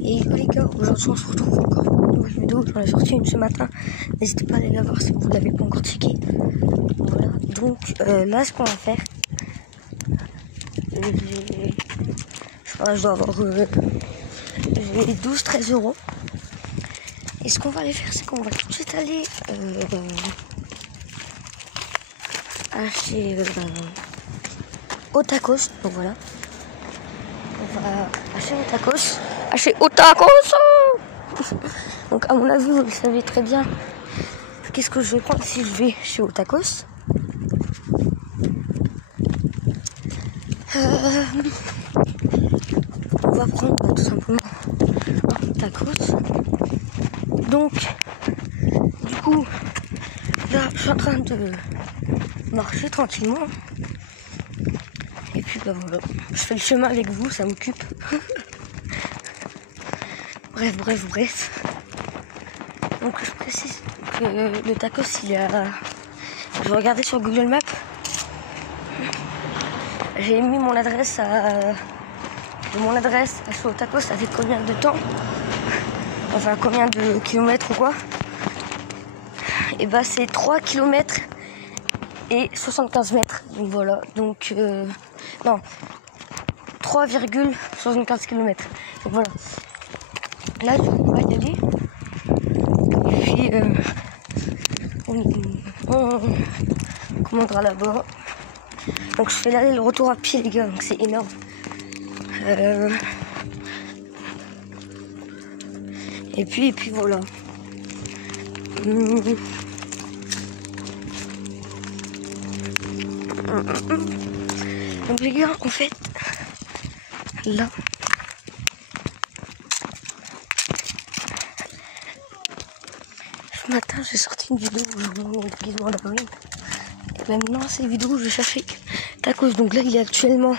Et les gars, aujourd'hui on se retrouve encore pour une nouvelle vidéo. J'en ai sorti une ce matin. N'hésitez pas à aller la voir si vous ne l'avez pas encore checké. Voilà, donc là ce qu'on va faire, je dois avoir j'ai 12-13 euros. Et ce qu'on va aller faire, c'est qu'on va tout de suite aller acheter au tacos. Donc voilà, on va acheter au tacos. Acheter au tacos. Donc à mon avis, vous le savez très bien. Qu'est-ce que je vais prendre si je vais chez Otakos? On va prendre tout simplement un tacos. Donc, du coup, là, je suis en train de marcher tranquillement. Et puis, bah voilà, je fais le chemin avec vous, ça m'occupe. Bref. Donc, je précise que le tacos, il a... Je vais regarder sur Google Maps. J'ai mis mon adresse à chez Otakos, ça fait combien de temps? Enfin, combien de kilomètres ou quoi? Et bah, c'est 3 km et 75 mètres. Donc voilà, donc non, 3,75 km. Donc voilà. Là, on va y aller. Et puis, on commandera là-bas. Donc je fais l'aller et le retour à pied, les gars, donc c'est énorme. Et puis voilà. Donc les gars, en fait, là, ce matin j'ai sorti une vidéo où je vous montre mon déguisement d'Halloween. Et maintenant c'est une vidéo où je vais chercher tacos. Donc là il est actuellement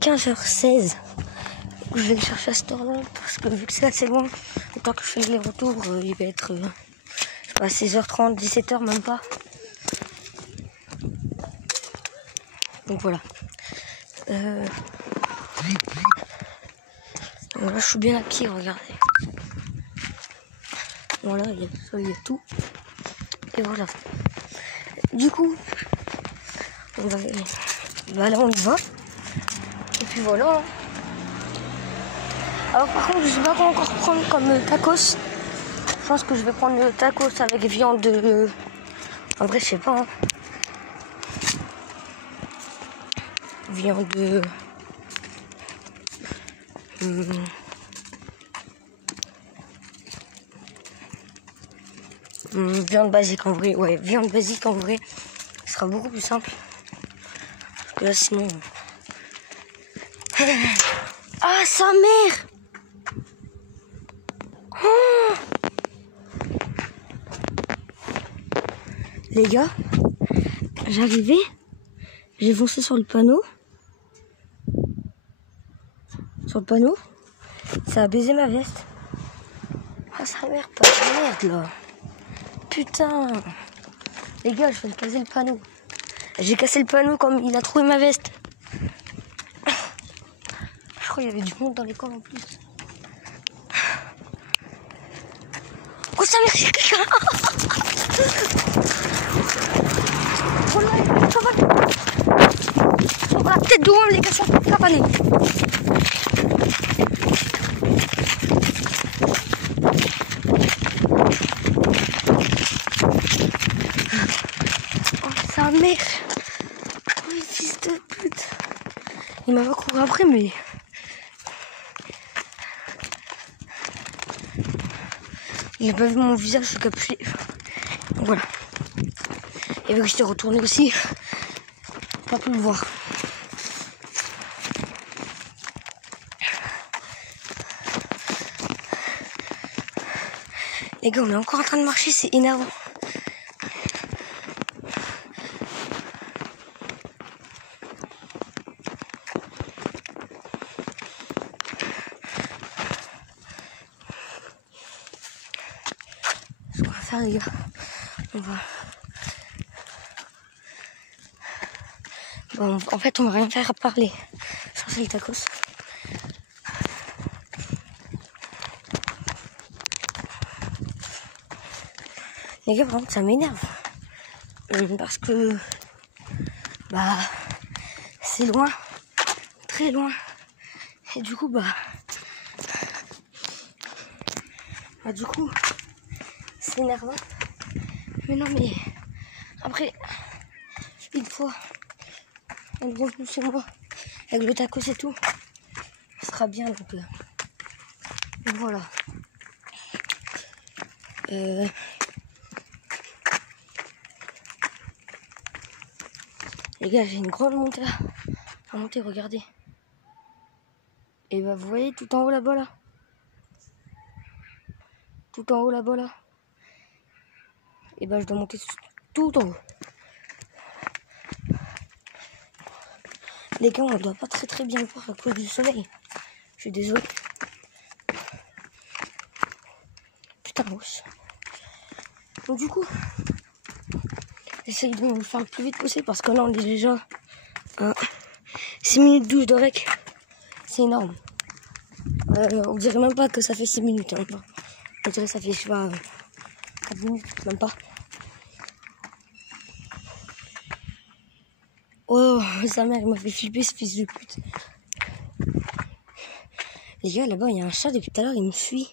15h16. Je vais le chercher à cette heure-là parce que vu que c'est assez loin, le temps que je fais les retours, il va être je sais pas, 16h30, 17h même pas. Donc voilà. Voilà, je suis bien à pied, regardez. Voilà, il y a tout. Et voilà. Du coup, là on y va. Et puis voilà. Alors par contre, je sais pas quoi encore prendre comme tacos. Je pense que je vais prendre le tacos avec viande de... En vrai, je sais pas. Hein. Viande de... viande basique en vrai. Ouais, viande basique en vrai. Ce sera beaucoup plus simple. Parce que là, sinon... Ah, sa mère! Oh, les gars, j'arrivais, j'ai foncé sur le panneau. Ça a baisé ma veste. Ah, sa mère, pas de merde là. Putain. Les gars, je viens de casser le panneau. J'ai cassé le panneau comme il a trouvé ma veste. Je crois qu'il y avait du monde dans l'école en plus. Oh, sa mère, il y a quelqu'un. Oh là, ça va. Sur la tête de homme, les gars, ça va capaner. Oh, sa mère. Oh, fils de pute. Il m'a pas couru après, mais... Il a pas vu mon visage, je suis capuché. Voilà. Et vu que j'étais retourné aussi, pas pu le voir. Les gars, on est encore en train de marcher, c'est énervant. Ce qu'on va faire, les gars, on va... Bon, en fait, on va rien faire à parler. Chercher le tacos. Les gars, vraiment, ça m'énerve. Parce que, bah, c'est loin, très loin. Et du coup, du coup, c'est énervant. Mais non, mais après, une fois, elle est revenue chez moi avec le tacos et tout, ce sera bien. Donc voilà. Les gars, j'ai une grande montée là. À monter, regardez. Et bah, vous voyez tout en haut là-bas là. Tout en haut là-bas là. Et bah, je dois monter tout en haut. Les gars, on doit pas très bien le voir à cause du soleil. Je suis désolé. Putain, wesh. Donc du coup, j'essaye de me faire le plus vite possible parce que là, on est déjà à 6 minutes 12 de rec. C'est énorme. On dirait même pas que ça fait 6 minutes. Hein. On dirait que ça fait, je sais pas, 4 minutes, même pas. Oh, sa mère, il m'a fait flipper ce fils de pute. Les gars, là-bas, il y a un chat depuis tout à l'heure, il me suit.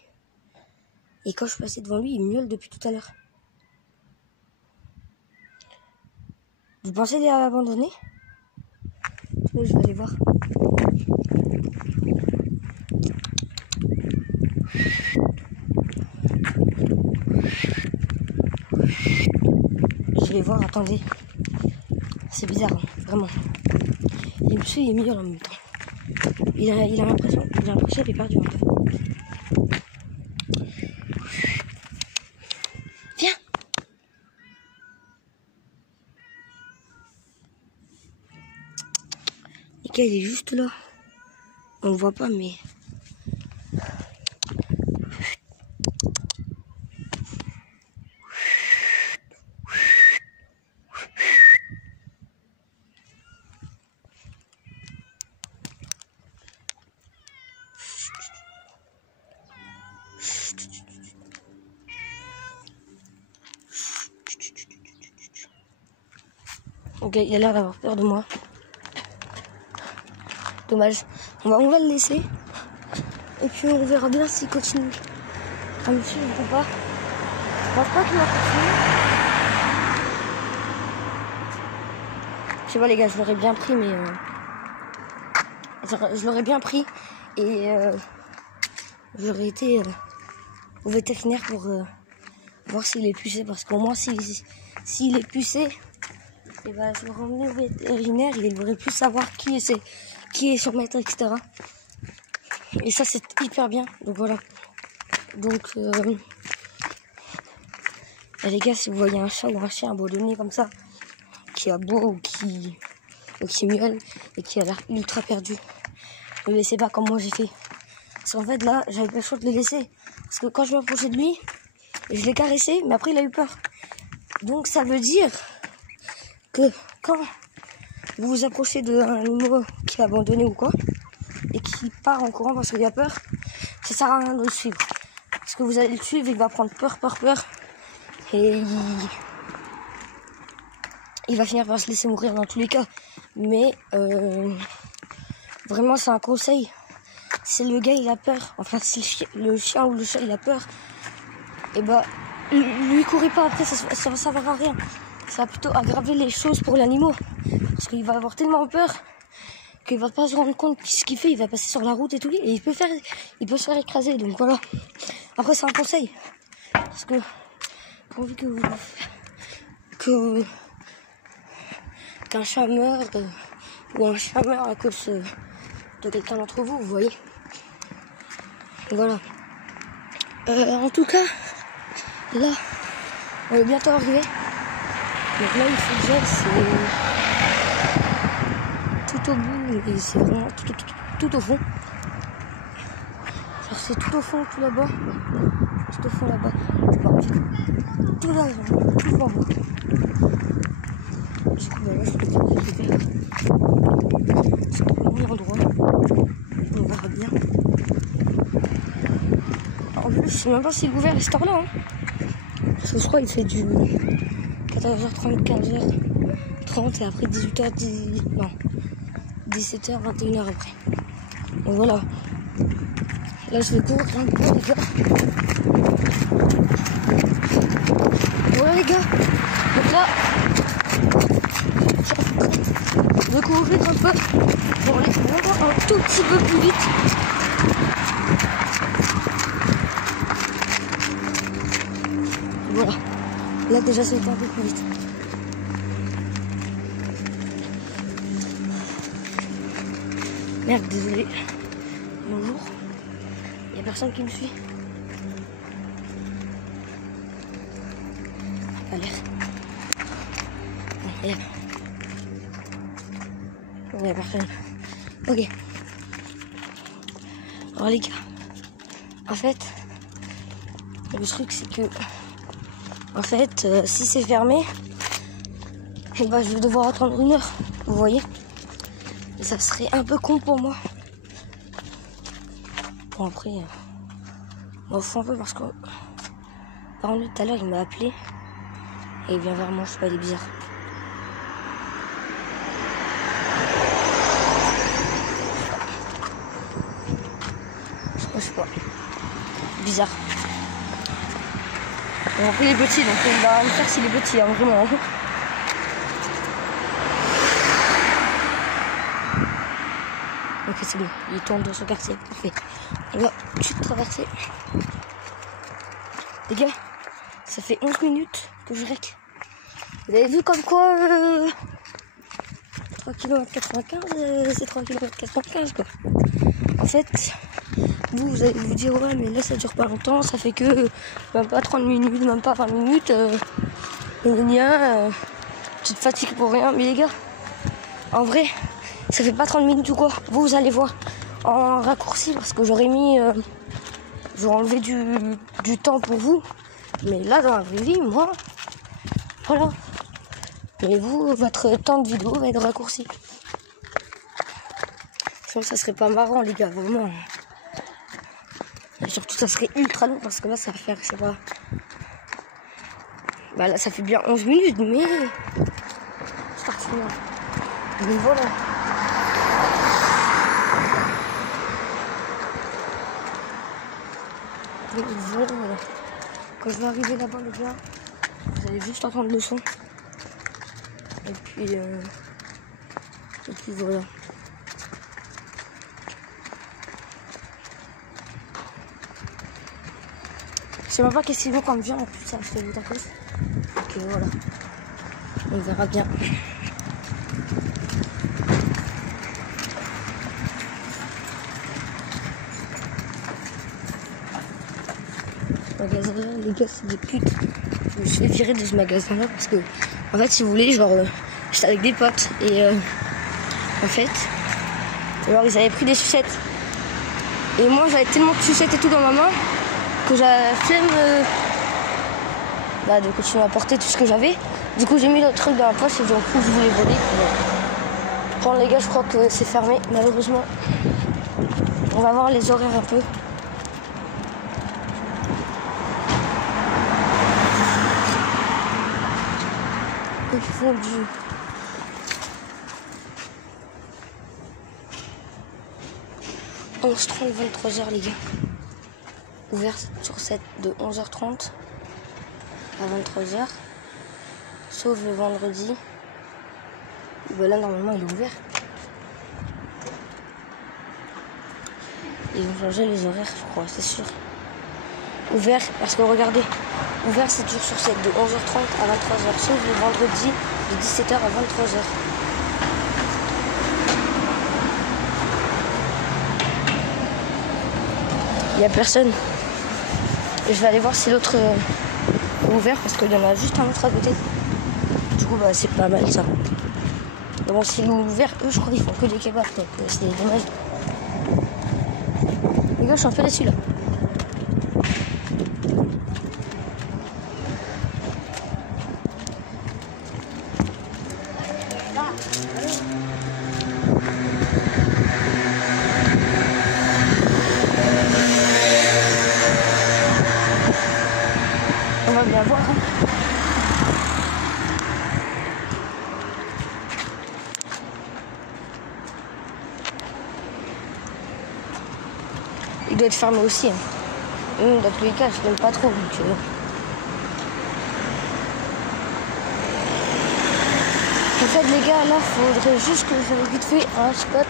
Et quand je suis passé devant lui, il miaule depuis tout à l'heure. Vous pensez les abandonner? Je vais aller voir. Je vais voir, attendez. C'est bizarre, hein, vraiment. Il me suit, il miaule en même temps. Il a l'impression qu'il est perdu un peu. Viens! Les gars, il est juste là. On le voit pas, mais... Ok, il a l'air d'avoir peur de moi. Dommage. On va le laisser. Et puis on verra bien s'il continue à me suivre ou pas. Je pense pas qu'il va continuer. Je sais pas les gars, je l'aurais bien pris, mais... je l'aurais bien pris. Et j'aurais été au vétérinaire pour voir s'il est pucé. Parce qu'au moins s'il est pucé... Et bah, je l'aurais emmené au vétérinaire et il aurait pu savoir qui est son maître, etc. Et ça, c'est hyper bien. Donc voilà. Donc, les gars, si vous voyez un chat ou un chien abandonné comme ça, qui aboie ou qui miaule et qui a l'air ultra perdu, ne le laissez pas comme moi j'ai fait. Parce qu'en fait, là, j'avais pas le choix de le laisser. Parce que quand je m'approchais de lui, je l'ai caressé, mais après, il a eu peur. Donc, ça veut dire que quand vous vous approchez d'un animal qui est abandonné ou quoi, et qui part en courant parce qu'il a peur, ça sert à rien de le suivre. Parce que vous allez le suivre, il va prendre peur, et il va finir par se laisser mourir dans tous les cas. Mais vraiment, c'est un conseil. Si le gars il a peur, enfin si le chien ou le chat il a peur, et bah lui courez pas après, ça va servir à rien. Ça va plutôt aggraver les choses pour l'animal. Parce qu'il va avoir tellement peur qu'il va pas se rendre compte de ce qu'il fait. Il va passer sur la route et tout. Et il peut se faire écraser. Donc voilà. Après, c'est un conseil. Parce que, pourvu qu'un chat meure ou un chien meurt à cause de quelqu'un d'entre vous, vous voyez. Voilà. En tout cas, là, on est bientôt arrivé. Donc là, il faut que j'aille, c'est tout au bout, et c'est vraiment tout au fond. Genre c'est tout au fond, tout là-bas. Tout au fond là-bas. Tout là, tout en bas. Du coup, bah là, je vais arriver. C'est un bon endroit. On verra bien. En plus, je sais même pas s'il est ouvert à cette heure-là. Hein. Parce que je crois qu'il fait du 14h30, 15h30 et après 18h, non, 17h, 21h après. Donc voilà. Là je vais courir un peu les gars. Voilà les gars. Donc là, je vais courir un peu pour aller vraiment un tout petit peu plus vite. Voilà. Là déjà ça va un peu plus vite. Merde, désolé. Bonjour. Il n'y a personne qui me suit. Pas l'air. Il n'y a personne. Ok. Alors les gars, en fait, le truc c'est que, en fait, si c'est fermé, et bah, je vais devoir attendre 1 heure. Vous voyez? Et ça serait un peu con pour moi. Bon après, m'en fous un peu parce que par contre tout à l'heure il m'a appelé et il vient vers moi, je sais pas, il est bizarre. Je sais pas. Bizarre. Bon, après il est petit donc il va me faire s'il est petit, hein, vraiment. Ok, c'est bon, il tourne dans son quartier, parfait. On va tout de suite traverser. Les gars, ça fait 11 minutes que je rec. Vous avez vu comme quoi 3 km 95, c'est 3 km 95 quoi. En fait, vous allez vous dire ouais mais là ça dure pas longtemps, ça fait que même pas 30 minutes, même pas 20 minutes. Tu te fatigues pour rien, mais les gars, en vrai, ça fait pas 30 minutes ou quoi. Vous allez voir en raccourci parce que j'aurais mis, j'aurais enlevé du temps pour vous. Mais là dans la vraie vie, moi, voilà. Mais vous, votre temps de vidéo va être raccourci. Sinon ça serait pas marrant les gars, vraiment. Et surtout ça serait ultra long parce que là ça va faire, je sais pas. Bah là ça fait bien 11 minutes mais c'est parti. Mais voilà. Voilà. Quand je vais arriver là-bas les gars, vous allez juste entendre le son. Et puis voilà. Je sais même pas qu'est-ce qu'ils vont quand vient en plus ça fait vite en plus. Ok voilà. On verra bien. Magasin là, les gars c'est des putes. Je me suis fait virer de ce magasin là parce que en fait si vous voulez genre j'étais avec des potes et en fait alors ils avaient pris des sucettes et moi j'avais tellement de sucettes et tout dans ma main que j'avais la flemme de continuer à porter tout ce que j'avais. Du coup j'ai mis le truc dans la poche et du coup je voulais voler. Bon les gars je crois que c'est fermé malheureusement. On va voir les horaires un peu. Ils font du 11h30, 23h les gars. Ouvert sur 7 de 11h30 à 23h. Sauf le vendredi. Ben là normalement il est ouvert. Ils ont changé les horaires je crois, c'est sûr. Ouvert parce que regardez. Ouvert 7 jours sur 7 de 11h30 à 23h. Sauf le vendredi de 17h à 23h. Il n'y a personne. Et je vais aller voir si l'autre est ouvert parce qu'il y en a juste un autre à côté. Du coup, bah, c'est pas mal ça. Mais bon, s'ils l'ont ouvert, eux, je crois qu'ils font que des kebabs. Donc c'est dommage. Les gars, je suis un peu déçu là. On va bien voir. Hein. il doit être fermé aussi. Hein. Dans tous les cas, je l'aime pas trop. Donc, En fait, les gars, là, faudrait juste que je fasse vite fait un spot.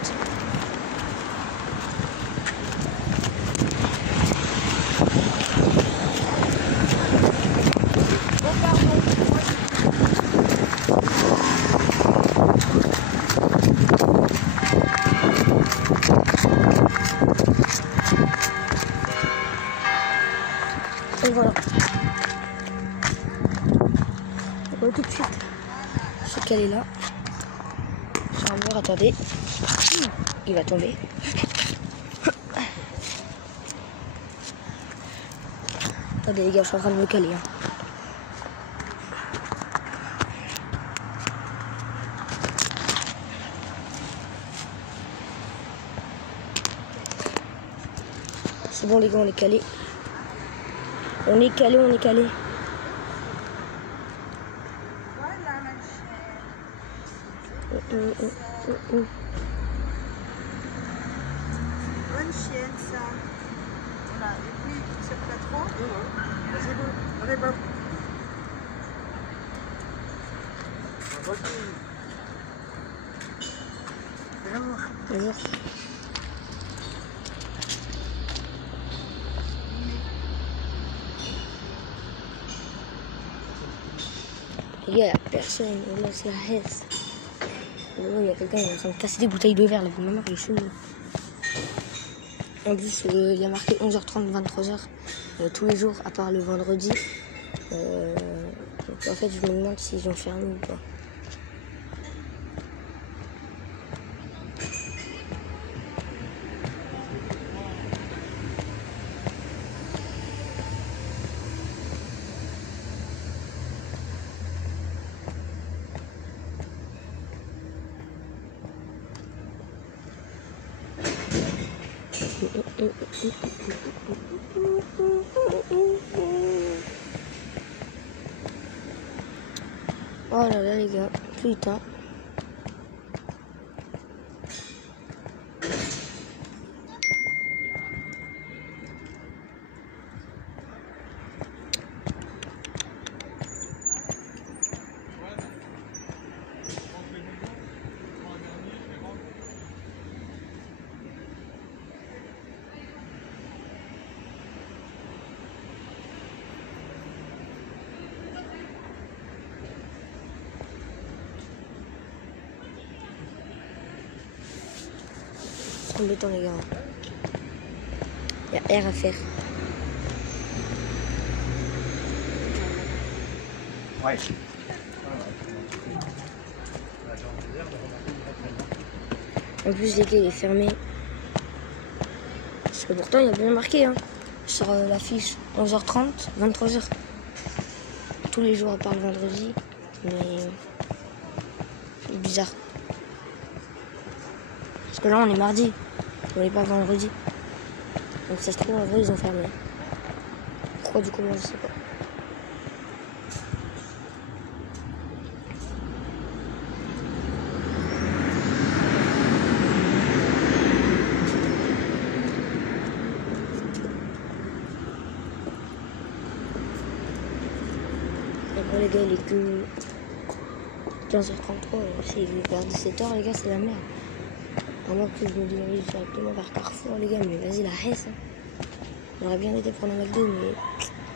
Et voilà. On va tout de suite se caler là. Sur un mur, attendez. Il va tomber. Attendez les gars, je suis en train de me caler. Hein. C'est bon les gars, on est calé. On est calé, on est calé. Bonne chienne ça. Voilà, et puis ça te plaît trop? Vas-y, bon. Allez, bon. Bonjour. Les gars, il n'y a personne. Là, c'est la haisse. Il y a quelqu'un qui est en train de casser des bouteilles de verre. La maman est chelou. En plus, il y a marqué 11h30, 23h tous les jours, à part le vendredi. Donc, en fait, je me demande s'ils ont fermé ou pas. Oh là là les gars, putain. C'est embêtant les gars. Il y a R à faire. Ouais. En plus les gars, il est fermé. Parce que pourtant il y a bien marqué hein, sur l'affiche 11h30, 23h. Tous les jours à part le vendredi. Mais c'est bizarre. Parce que là on est mardi. On n'est pas vendredi. Donc ça se trouve en vrai ils ont fermé. Pourquoi du coup moi je sais pas. Bon les gars il est que 15h33, c'est vers 17h les gars, c'est la merde. À moins que je me dirige directement vers Carrefour les gars, mais vas-y la haisse. Hein. J'aurais bien été prendre un McDo mais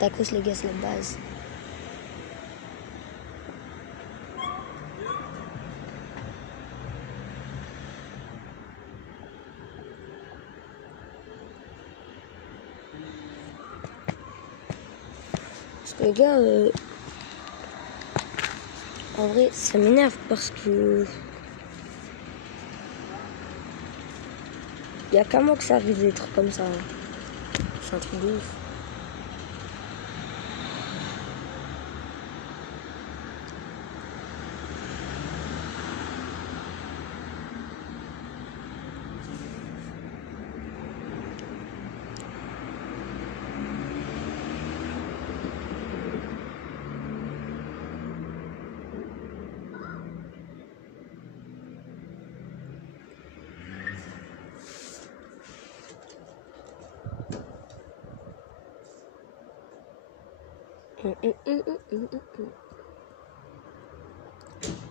tacos les gars c'est la base. Parce que les gars, en vrai ça m'énerve parce que il y a qu'à moi que ça arrive des trucs comme ça. C'est un truc de ouf.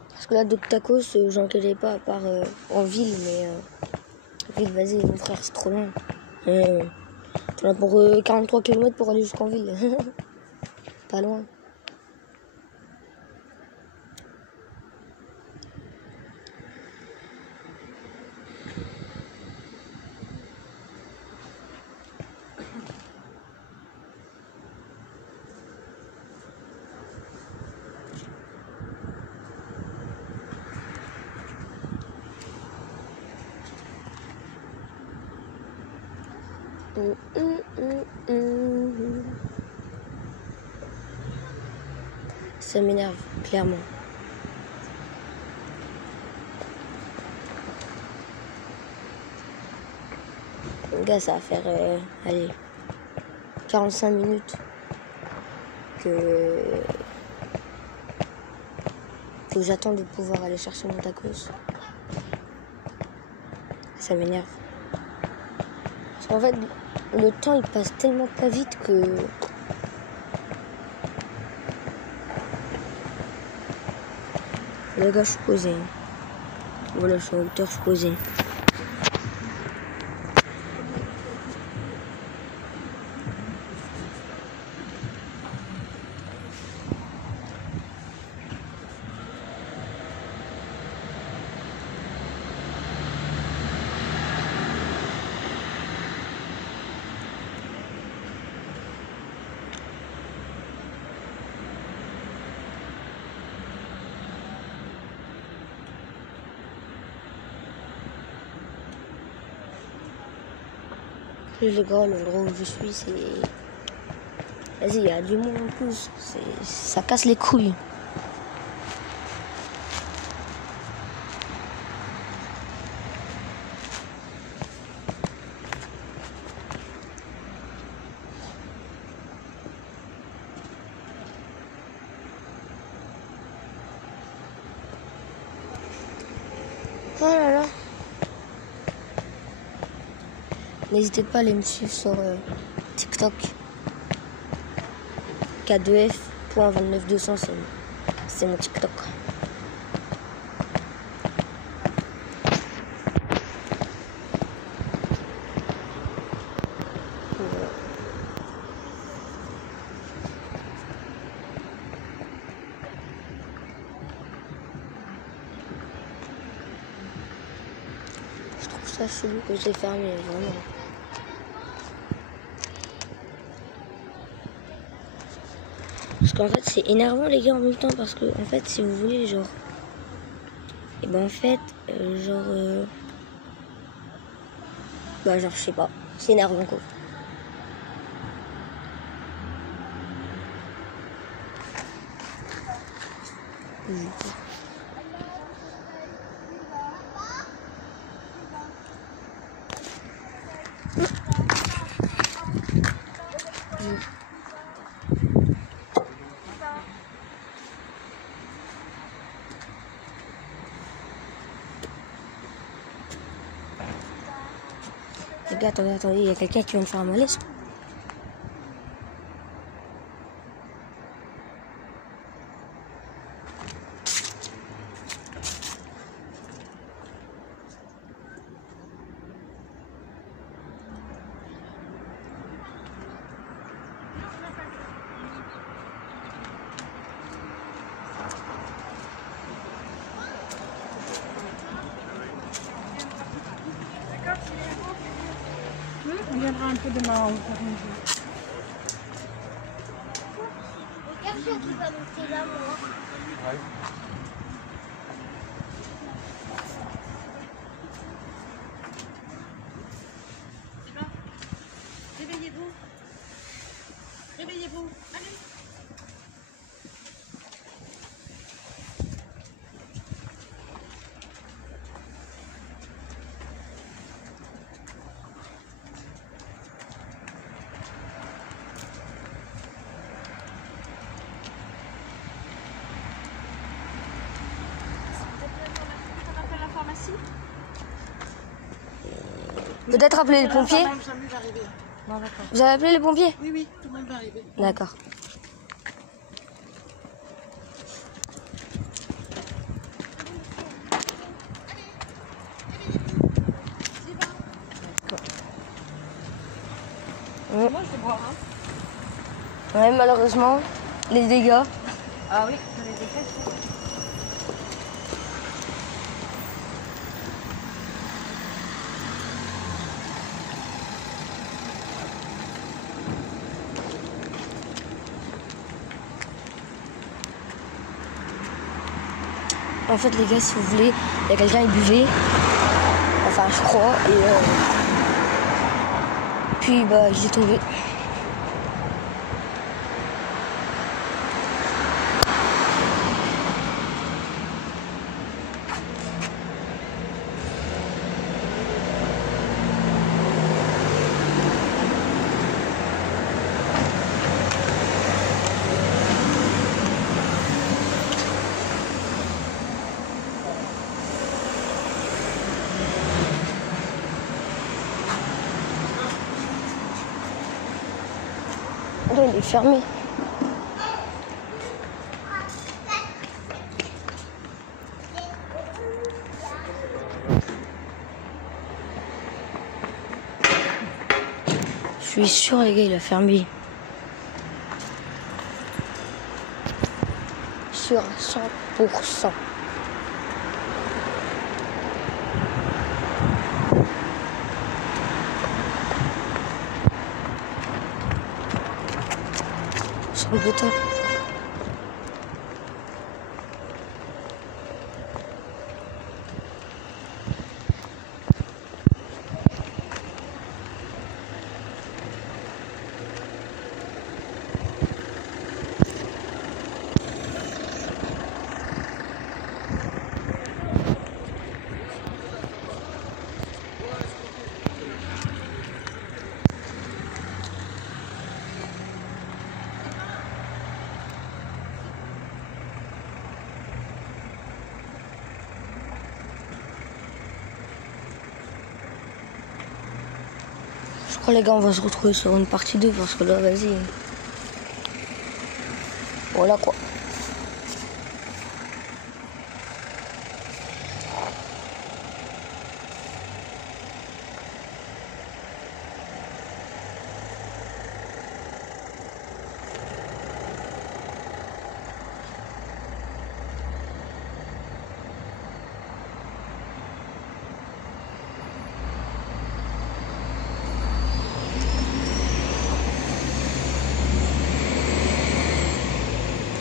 Parce que là, d'autres tacos, j'en connais pas à part en ville, mais en ville, vas-y, mon frère, c'est trop loin. T'en as pour 43 km pour aller jusqu'en ville. Pas loin. Ça m'énerve, clairement. Les gars, ça va faire, allez, 45 minutes que j'attends de pouvoir aller chercher mon tacos. Ça m'énerve. Parce qu'en fait, le temps, il passe tellement pas vite que... Les gars, je suis posé. Voilà, je suis en hauteur, je suis posé. Les gars, l'endroit où je suis, c'est... Vas-y, il y a du monde en plus. Ça casse les couilles. Oh là là. N'hésitez pas à aller me suivre sur TikTok. K2F.29200, c'est mon TikTok. Je trouve ça chelou que j'ai fermé, vraiment. Parce qu'en fait, c'est énervant, les gars, en même temps. Parce que, en fait, si vous voulez, genre... Et ben, en fait, bah, genre, je sais pas. C'est énervant, quoi. Les gars, attendez, il y a quelqu'un qui vient de faire un malaise. On viendra un peu demain. Regarde qui va monter là, moi. Réveillez-vous. Réveillez-vous. Allez. Peut-être appeler les pompiers. Vous Vous avez appelé les pompiers? Oui, tout le monde va arriver. D'accord. Ouais. Moi, je vais boire. Hein. Ouais, malheureusement, les dégâts. Ah oui, les dégâts. En fait, les gars, si vous voulez, il y a quelqu'un qui buvait. Enfin, je crois. Et puis, bah, je l'ai trouvé. Là, il est fermé. Je suis sûr, les gars, il a fermé. Sur 100%. Sur le béton. Je crois, les gars, on va se retrouver sur une partie 2 parce que là, vas-y. Voilà quoi.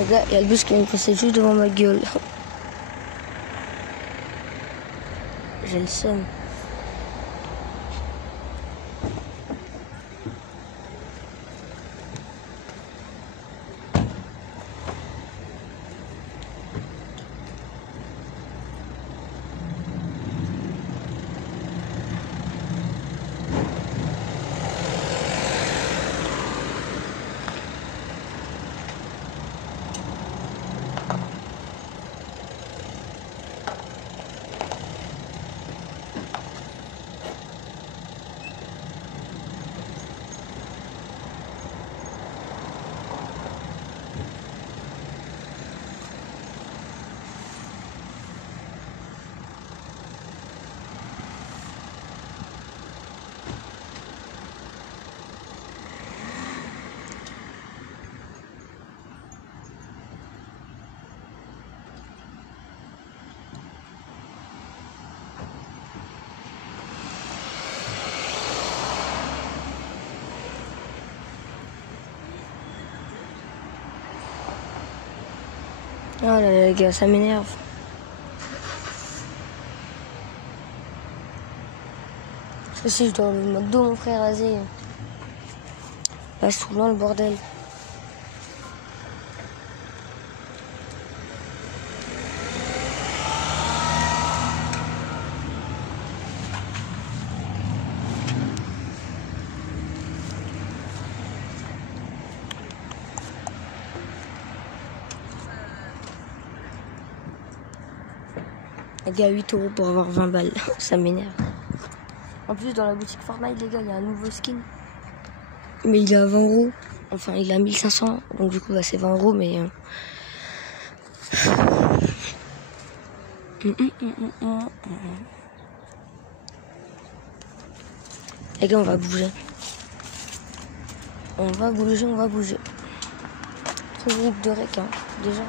Les gars, il y a le bus qui vient de passer juste devant ma gueule. J'ai le seum. Oh là là, les gars, ça m'énerve. Parce que si je dois le McDo, mon frère, vas-y. Là, c'est loin le bordel. Les gars, 8 € pour avoir 20 balles. Ça m'énerve. En plus, dans la boutique Fortnite, les gars, il y a un nouveau skin. Mais il est à 20 €. Enfin, il est à 1500. Donc, du coup, bah, c'est 20 €. Mais. Les gars, on va bouger. On va bouger, on va bouger. Truc de requin, déjà.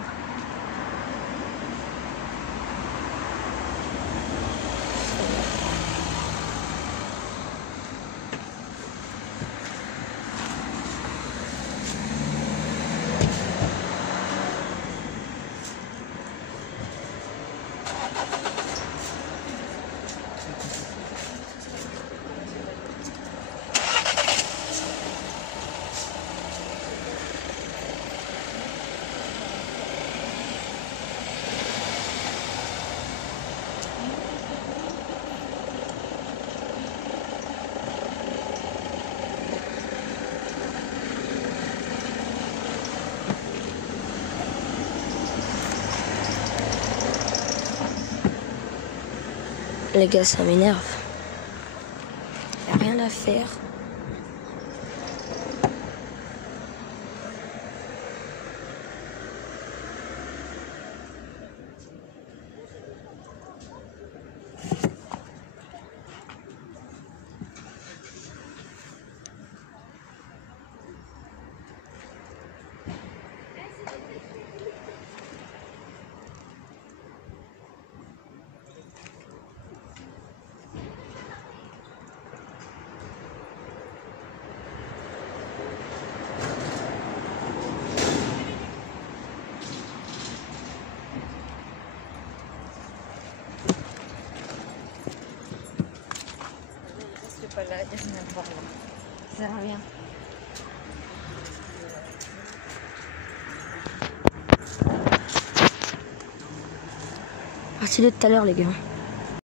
Les gars, ça m'énerve. Y a rien à faire. Pas là, il n'y a rien à voir là. Ça sert à rien. Ah, c'est de tout à l'heure, les gars.